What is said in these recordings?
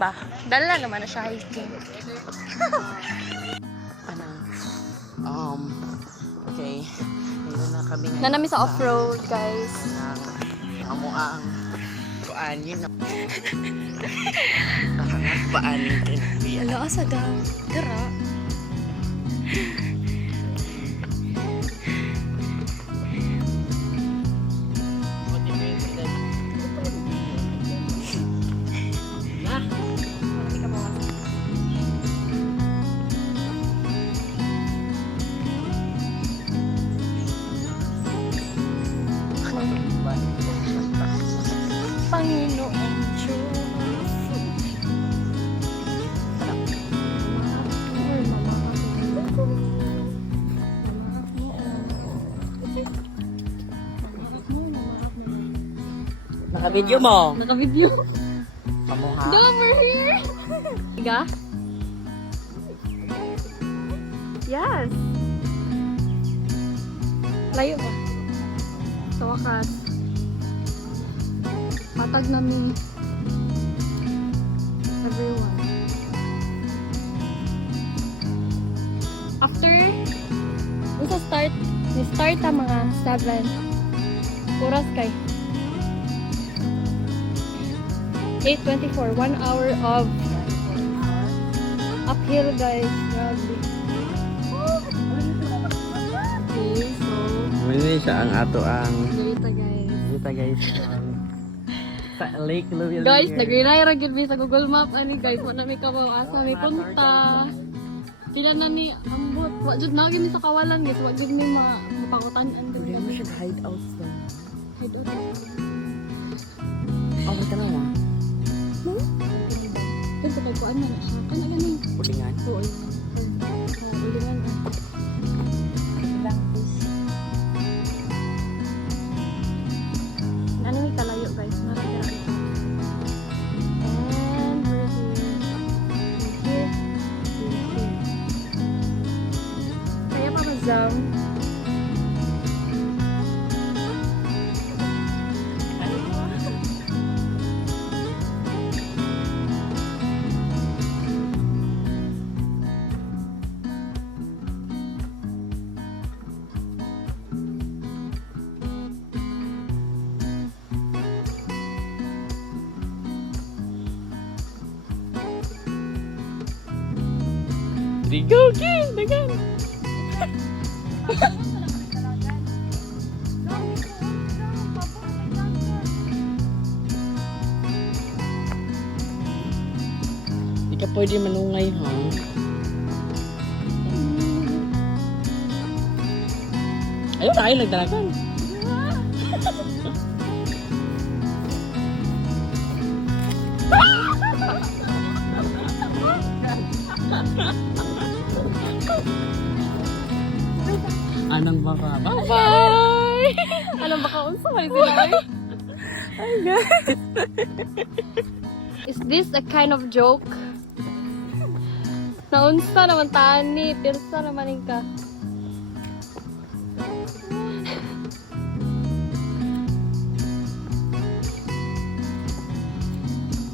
ba? Dala naman na siya hiking. Ano? Okay. Ngayon na kami ngayon. Nanami sa off-road, guys. Amo ang kuan yun. Nakangapaan din. Wala, asa daw. Dara. Panginoon Diyos. Naka-video mo? Naka-video. Kamuha. Go over here. Tiga? Yes. Layo ba? Sa wakas. Patag namin. Everyone. After, ni-start ang mga 7. Oras kay 8:24. 1 hour of uphill, guys. Grabe. Okay, so, Muli siya ang ato ang dito, guys. dito guys. Sa Lake Louise. Guys, nag-rely ra gyud mi sa Google Map ani guys, wa na mi kabaw asa mi punta. Kila na ni ambot, wa jud na gyud mi sa kawalan guys, wa jud mi mapangutan-an gyud. Hindi mo siya hideout sa. Head out. Oh, ito na mo. Dito kay kuan na siya. Kana gani. Pulingan. Oo. Ulingan. Ano mi kalayo guys, marami. And we're here. We're here. We're here. Kaya pa mag-zoom. Go, King! Dagan! Di ka pwede manungay, ha? Ayun, tayo nagdalagan. Anong baka? Bye! Alam baka unsa may sila ay? Ay, guys. Is this a kind of joke? Naunsa naman tani, pirsa naman ka.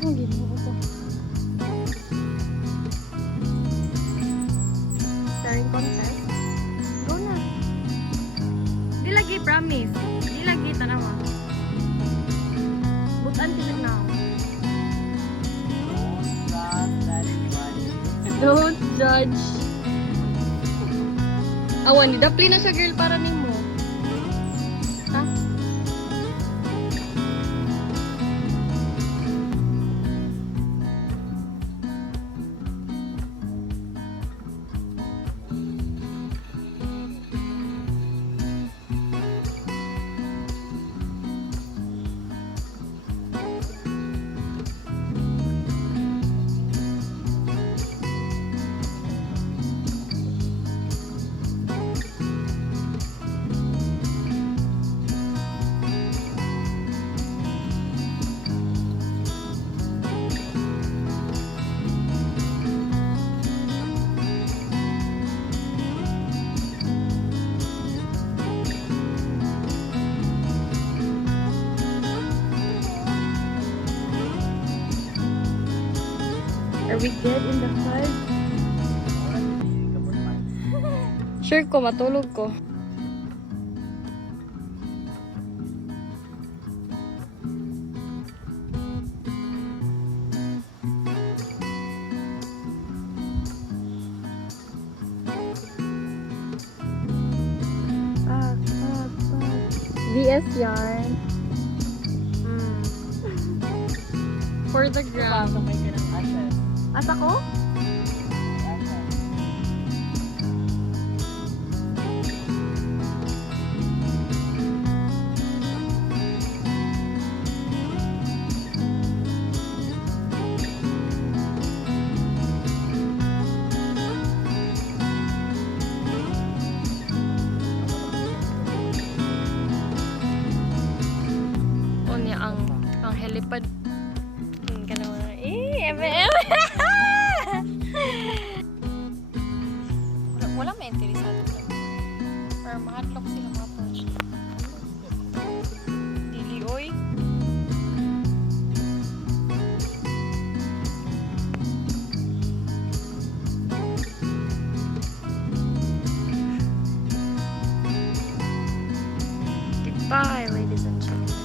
Ang ginoo ko. Staring contest? Go na. Di lagi promise. Di lagi tanawa. Butan tinig na. Don't judge. Awan, di dapli na siya girl para nimo. Ha? Are we good in the hood? Sure ko, matulog ko. VS yarn. For the gram. May ganang ashes. Asa ko? Unya ang helipad. Wala may interesado ka. Or mahadlok sila mga approach. Dili, oy. Goodbye, ladies and gentlemen.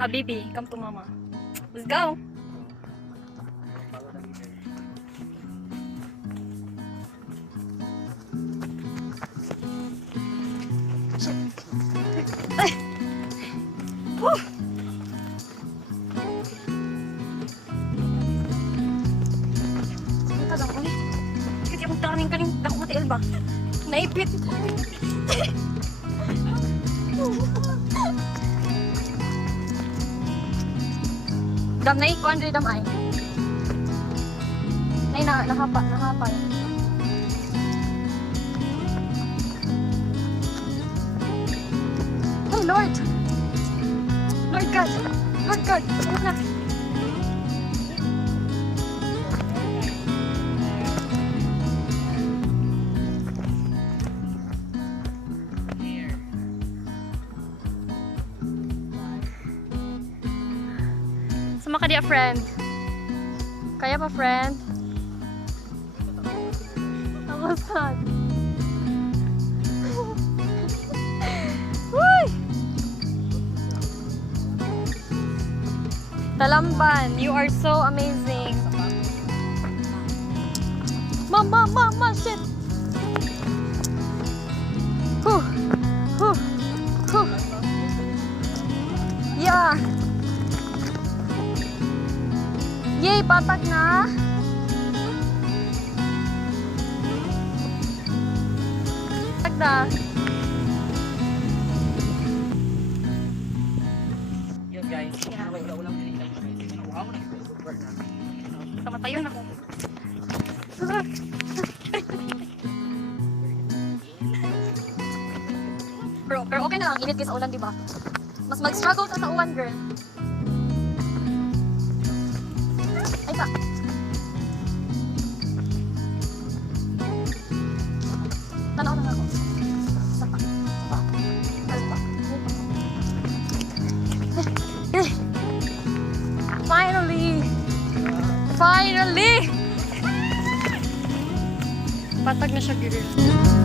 Habibi, come to mama. Let's go. Kasi akong daming kaning dako matiil ba? Naipit. Dam na ikuan rin dam ay. Nay nahapal. Oh Lord! Lord God! Lord God! Ano na? Sama ka dia, friend. Kaya pa, friend? Ako sad. Uy! Talamban, you are so amazing. Mama, shit! Huh. Yeah. Yay, patag na. Patag na. Yes guys. Yeah. Ulang Wow, super na. Kamatayon ako. Pero okay na lang, init kaysa ulan, di ba? Mas mag-struggle ka sa uwan, girl. Ay pa. Tanaw na nga ako. Isa pa. Ay pa. Finally! Patag na siya, girl.